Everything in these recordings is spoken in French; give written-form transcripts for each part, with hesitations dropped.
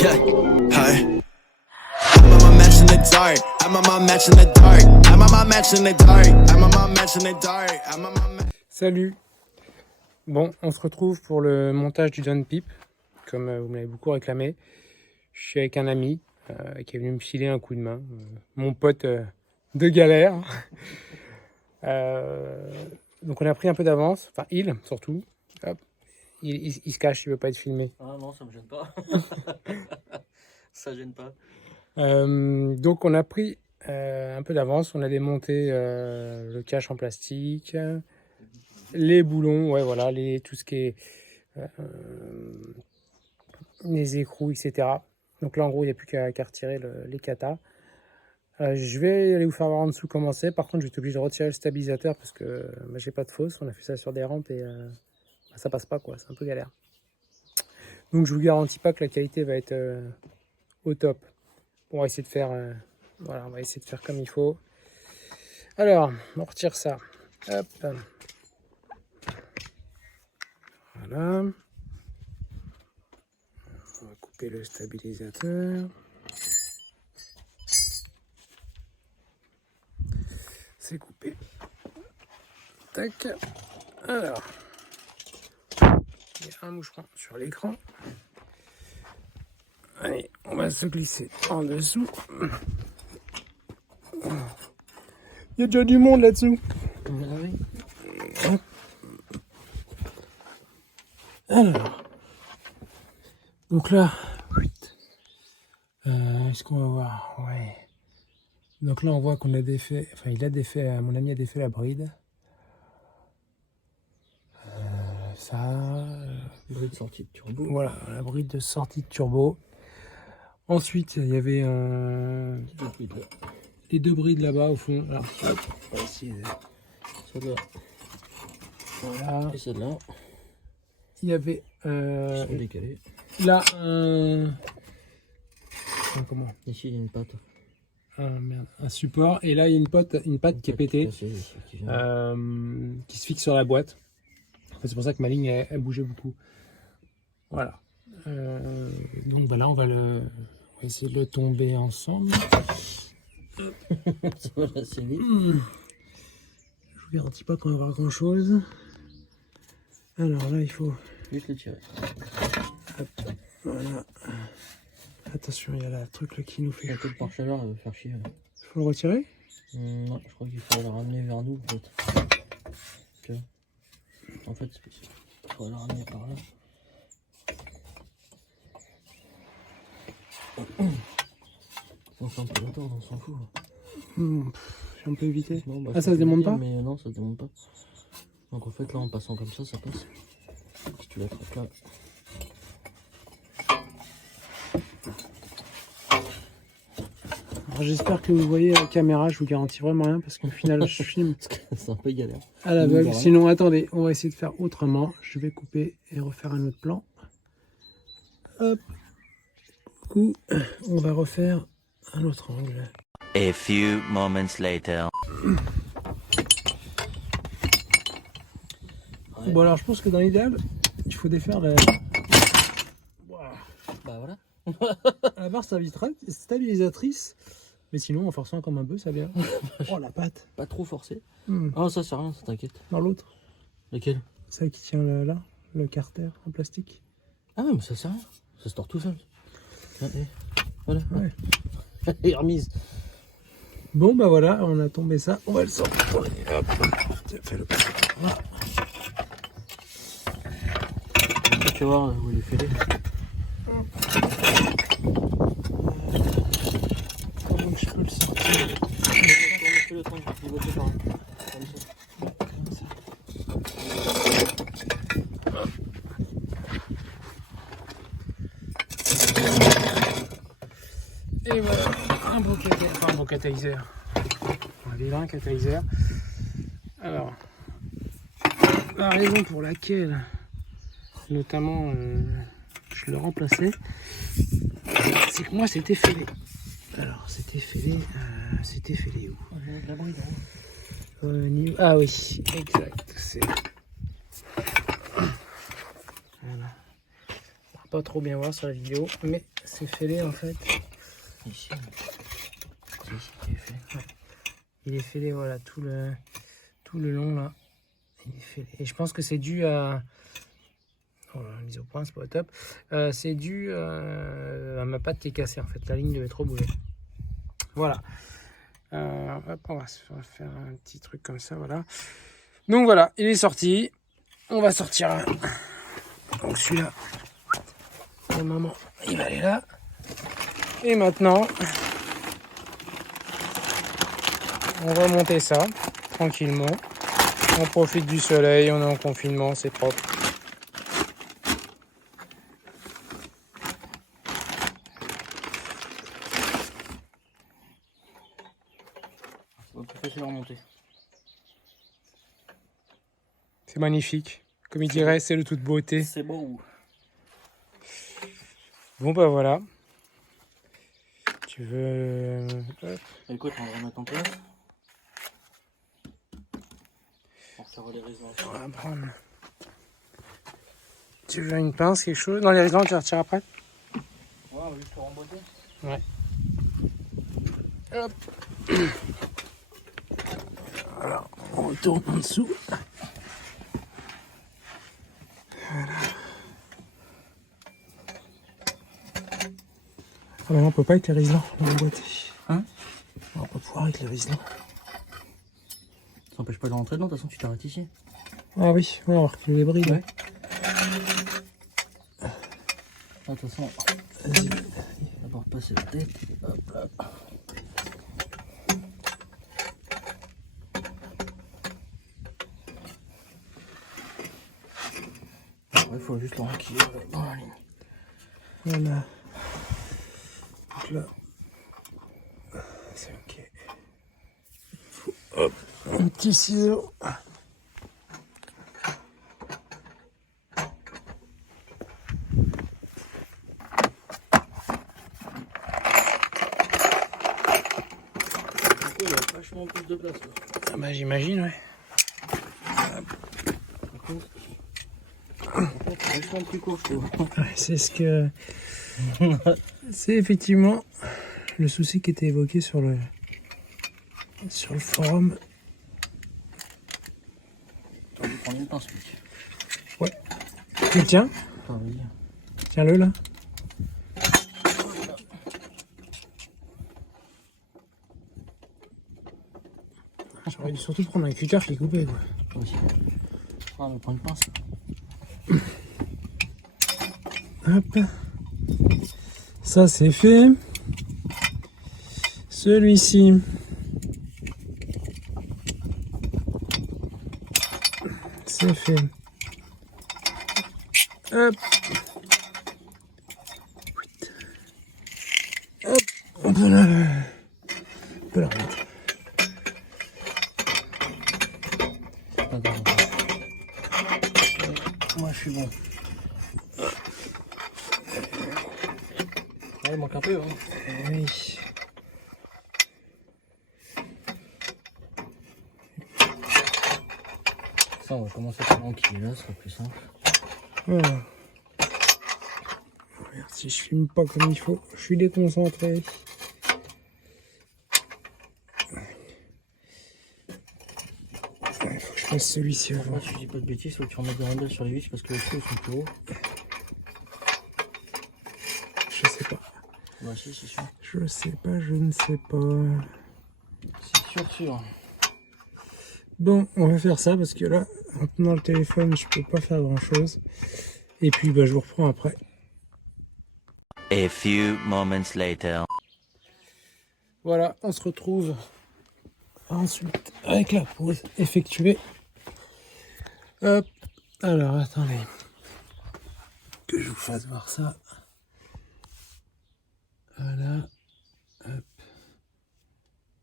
Yeah, hi. I'm on my match in the dark. I'm on my match in the dark. I'm on my match in the dark. I'm on my match in the dark. I'm on my match. Salut. Bon, on se retrouve pour le montage du John Peep, comme vous me l'avez beaucoup réclamé. Je suis avec un ami qui est venu me filer un coup de main, mon pote de galère. Donc on a pris un peu d'avance, enfin il surtout. Hop. Il se cache, il veut pas être filmé. Ah non, ça me gêne pas. Ça gêne pas. Donc on a pris un peu d'avance, on a démonté le cache en plastique, les boulons, ouais voilà, tout ce qui est les écrous, etc. Donc là en gros il n'y a plus qu'à retirer les katas. Je vais aller vous faire voir en dessous comment c'est. Par contre je vais être obligé de retirer le stabilisateur parce que j'ai pas de fausse, on a fait ça sur des rampes et ça passe pas quoi, c'est un peu galère. Donc je vous garantis pas que la qualité va être au top. On va essayer de faire voilà, on va essayer de faire comme il faut. Alors, on retire ça. Hop. Voilà. On va couper le stabilisateur. C'est coupé. Tac. Alors, il y a un moucheron sur l'écran. Allez, on va se glisser en dessous. Il y a déjà du monde là-dessous. Alors, donc là, est-ce qu'on va voir? Ouais. Donc là, on voit qu'on a défait, enfin, il a défait, mon ami a défait la bride. Bride sortie de turbo. Voilà, la bride de sortie de turbo. Ensuite, il y avait les deux brides là-bas au fond. Alors, hop, on va essayer de... Celle-là. Voilà. Et celle-là. Il y avait Décalé. là comment? Ici, il y a une patte. Un support. Et là, il y a une patte qui est pétée, qui se fixe sur la boîte. En fait, c'est pour ça que ma ligne, elle bougeait beaucoup. Voilà. Donc bah là, on va essayer de le tomber ensemble. Ça va assez vite. Je vous garantis pas qu'on va voir grand chose. Alors là, il faut Juste le tirer. hop, voilà. Attention, il y a là, le truc là, qui nous fait. Un peu de pare-chaleur, va faire chier. Il faut le retirer. Non, je crois qu'il faut le ramener vers nous en fait. Tu vois. En fait, il faut le ramener par là. On fait un peu longtemps, on s'en fout. J'ai un peu évité. Non, bah, Ah, ça se démonte pas? Mais non, ça se démonte pas. Donc en fait, là, en passant comme ça passe. Si tu l'attrapes là. Alors j'espère que vous voyez la caméra, je vous garantis vraiment rien parce qu'au final je filme C'est un peu galère. à l'aveugle. Sinon attendez, on va essayer de faire autrement. Je vais couper et refaire un autre plan. Hop. Du coup, on va refaire un autre angle. A few moments later. Ouais. Bon alors je pense que dans l'idéal, il faut défaire la Bah voilà. barre stabilisatrice. Mais sinon en forçant comme un bœuf ça vient. Oh la patte. Pas trop forcé. Hmm. Ah, ça sert à rien, ça t'inquiète. Dans l'autre, Lequel? celle qui tient là, le carter en plastique. Ah, mais ça sert à rien. Ça se tord tout seul. Allez. Voilà. Ouais. Et remise. Bon bah voilà, on a tombé ça, on va le sortir. Hop. Fais-le. Voilà. Tu vas voir où il est fêlé. Comment je peux le sortir? Fais-le temps, je vais voter par là. Comme ça. Et voilà, un beau catalyseur. Un vilain catalyseur. Alors, la raison pour laquelle, notamment, je le remplaçais, c'est que moi c'était fêlé. Alors, c'était fêlé où? La bride, Ah oui, exact. C'est... Voilà. On va pas trop bien voir sur la vidéo, mais c'est fêlé en fait. Ici. C'est ici qui est fait. Il est fêlé, voilà, tout le long là. Il est fêlé. Et je pense que c'est dû à... Oh, la mise au point, c'est pas au top. C'est dû à ma patte qui est cassée en fait. La ligne devait trop bouger. Voilà. Hop, on va faire un petit truc comme ça, voilà. Donc voilà, il est sorti. On va sortir un. Donc celui-là. Le maman, il va aller là. Et maintenant, on va monter ça tranquillement. On profite du soleil, on est en confinement, c'est propre. C'est pas plus facile à remonter. C'est magnifique. Comme il dirait, c'est de toute beauté. C'est beau. Bon bah voilà. Tu veux... Hop. Écoute, on va le remettre en place. Pour faire les réseaux. On va prendre... Tu veux une pince, quelque chose? Dans les riselants, tu retires après? Ouais, on va juste le remboîter. Ouais. Hop. Voilà, on retourne en dessous. Voilà. Ah mais on peut pas avec les riselants, on va emboîter. Hein? On va pas pouvoir avec les riselants. Ça n'empêche pas de rentrer dedans, de toute façon tu t'arrêtes ici. Ah oui, ouais, on va reculer les brides. Ouais. Ah, de toute façon, Vas-y. d'abord passer la tête. Hop là. Il faut juste le renquiller dans la ligne. Voilà. Donc là, c'est ok. Hop, un petit ciseau. Il y a vachement plus de place là. Ah bah j'imagine, ouais. Par contre, c'est vachement plus court, je trouve. Ouais, c'est ce que... C'est effectivement le souci qui était évoqué sur le forum. On va prendre une pince, mec. Ouais. Tu le tiens? Attends, vas-y. Tiens-le là. J'aurais dû surtout prendre un cutter qui est coupé, quoi. Vas-y. Ah, on va prendre une pince. Hop. Ça c'est fait. Celui-ci. C'est fait. Hop. Hop. On peut la remettre. Attends. Moi, je suis bon. Ouais, il manque un peu, hein. Oui. Ça, on va commencer par l'enquiller là, ce sera plus simple. Voilà. Regarde, si je filme pas comme il faut, je suis déconcentré. Il faut que je fasse celui-ci avant. Moi, tu dis pas de bêtises, faut que tu remettes des rondelles sur les vis parce que les trous sont plus hauts. Je sais pas. Bah, si, c'est sûr. Je sais pas, je ne sais pas. C'est sûr. Bon, on va faire ça parce que là, en tenant le téléphone, je peux pas faire grand chose. Et puis, bah, je vous reprends après. A few moments later. Voilà, on se retrouve ensuite avec la pause effectuée. Hop, alors attendez que je vous fasse voir ça. Voilà, hop.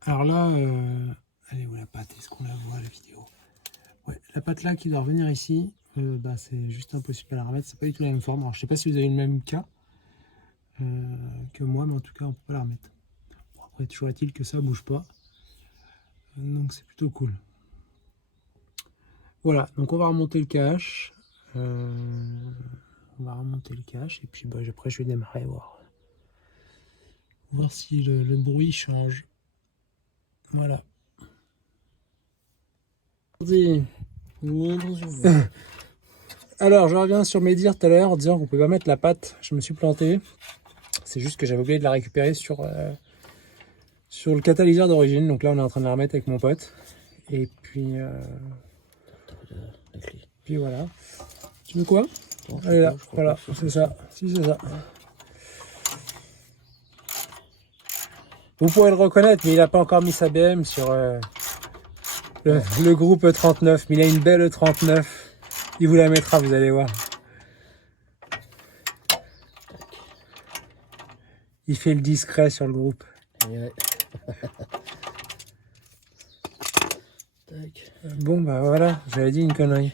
Alors là, elle est où la patte? Est-ce qu'on la voit à la vidéo? Ouais, la patte là qui doit revenir ici, bah, c'est juste impossible à la remettre. C'est pas du tout la même forme. Alors je sais pas si vous avez le même cas que moi, mais en tout cas on peut pas la remettre. Bon, après toujours est-il que ça bouge pas, donc c'est plutôt cool. Voilà, donc on va remonter le cache. On va remonter le cache et puis bah, après je vais démarrer voir voir si le bruit change. Voilà. Alors, je reviens sur mes dires tout à l'heure en disant qu'on pouvait pas mettre la pâte. Je me suis planté. C'est juste que j'avais oublié de la récupérer sur le catalyseur d'origine. Donc là, on est en train de la remettre avec mon pote. Et puis, puis voilà. Tu veux quoi? Elle est là. Voilà, c'est ça. Si, c'est ça. Vous pourrez le reconnaître, mais il n'a pas encore mis sa BM sur le groupe 39. Mais il a une belle 39. Il vous la mettra, vous allez voir. Il fait le discret sur le groupe. Ouais. Tac. Bon, bah voilà, j'avais dit une connerie.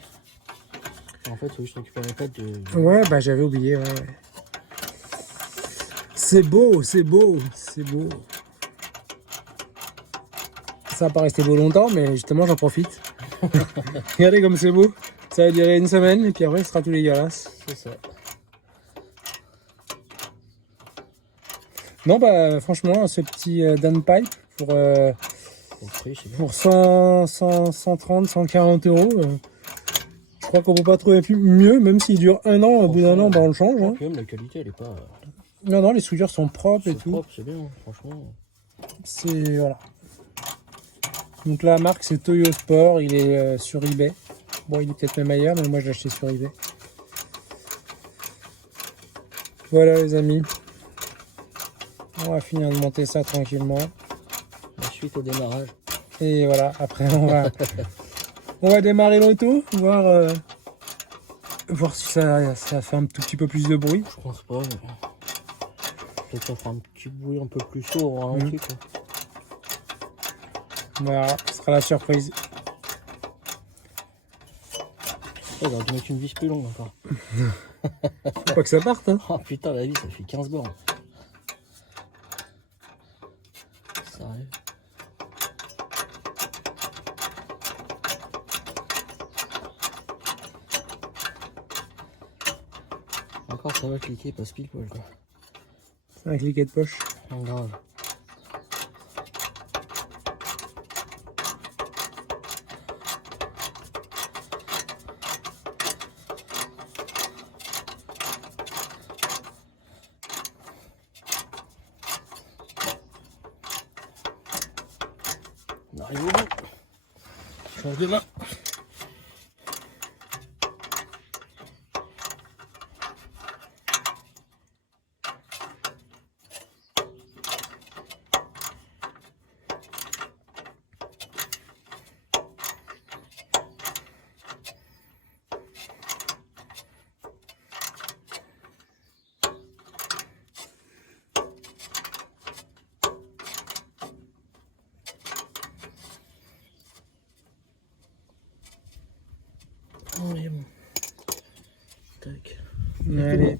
En fait, il faut juste récupérer les pattes de... Ouais, bah j'avais oublié, ouais. C'est beau, c'est beau, c'est beau. Ça va pas rester beau longtemps, mais justement, j'en profite. Regardez comme c'est beau. Ça va durer une semaine, et puis après, ce sera tout dégueulasse. C'est ça. Non, bah franchement, ce petit downpipe pour, pour 130, 140 euros, je crois qu'on peut pas trouver mieux, même s'il dure un an, au bout d'un an, bah, on le change. Hein. Même la qualité, elle est pas... Non, non, les soudures sont propres et tout. Propre, c'est bien, franchement. C'est... Voilà. Donc la marque, c'est Toyo Sport, il est sur eBay. Bon, il est peut-être même ailleurs, mais moi, je l'ai acheté sur eBay. Voilà, les amis. On va finir de monter ça tranquillement. La suite au démarrage. Et voilà, après on va démarrer l'auto, voir si ça fait un tout petit peu plus de bruit. Je pense pas, mais... Peut-être qu'on fera un petit bruit un peu plus sourd au ralenti, quoi. Voilà, ce sera la surprise. Oh, on va mettre une vis plus longue encore. Faut pas que ça parte, hein. Oh putain, la vis, ça fait 15 bornes. Ça arrive. Encore ça va cliquer, passe pile poil quoi. C'est un cliquet de poche. Oh, grave. On arrive au bout. Change de main. On est bon. Tac. Allez,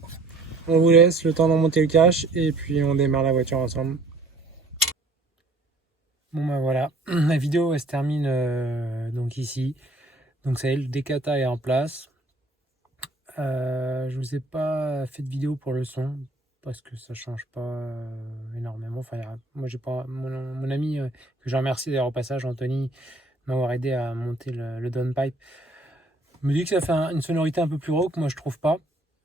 on vous laisse le temps d'en monter le cache et puis on démarre la voiture ensemble. Bon bah voilà, la vidéo elle se termine donc ici. Donc ça y est, le décata est en place. Je vous ai pas fait de vidéo pour le son parce que ça change pas énormément. Enfin, moi j'ai pas mon ami que je remercie d'ailleurs au passage, Anthony, m'avoir aidé à monter le downpipe. Me dit que ça fait une sonorité un peu plus rauque, moi je trouve pas.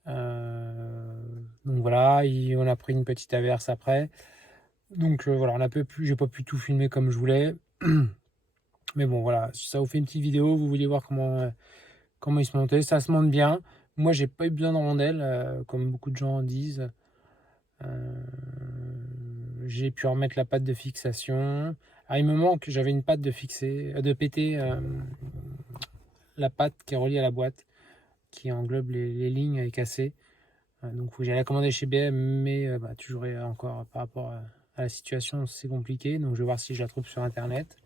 Donc voilà, on a pris une petite averse après. Donc voilà, j'ai pas pu tout filmer comme je voulais. Mais bon voilà, si ça vous fait une petite vidéo, vous voulez voir comment il se montait, ça se monte bien. Moi j'ai pas eu besoin de rondelles, comme beaucoup de gens disent. J'ai pu remettre la patte de fixation. Ah, il me manque, j'avais une patte de péter la patte qui est reliée à la boîte, qui englobe les lignes, est cassée. Donc j'allais la commander chez BM, mais toujours encore par rapport à la situation, c'est compliqué. Donc je vais voir si je la trouve sur internet.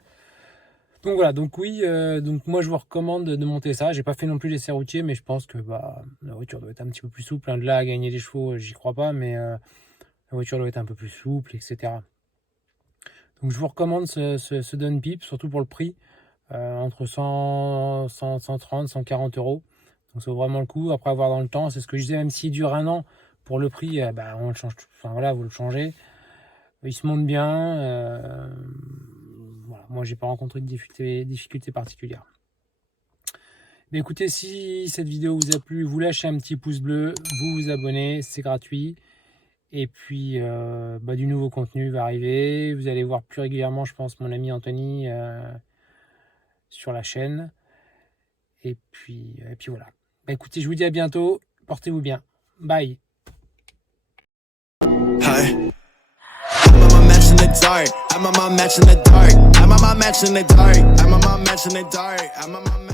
Donc voilà, donc oui, donc moi je vous recommande de monter ça. J'ai pas fait non plus l'essai routier, mais je pense que la voiture doit être un petit peu plus souple. De là à gagner des chevaux, j'y crois pas, mais la voiture doit être un peu plus souple, etc. Donc je vous recommande ce downpipe, surtout pour le prix, entre 130, 140 euros. Donc ça vaut vraiment le coup. Après avoir dans le temps, c'est ce que je disais, même s'il dure un an, pour le prix, on le change. Enfin voilà, vous le changez. Il se monte bien. Voilà. Moi, j'ai pas rencontré de difficulté particulière. Mais écoutez, si cette vidéo vous a plu, vous lâchez un petit pouce bleu, vous vous abonnez, c'est gratuit. Et puis, du nouveau contenu va arriver. Vous allez voir plus régulièrement, je pense, mon ami Anthony sur la chaîne. Et puis voilà. Écoutez, je vous dis à bientôt. Portez-vous bien. Bye. Hi. I'm on my match in the dark. I'm on my match in the dark. I'm on my match in the dark. I'm on my match in the dark. I'm on my match.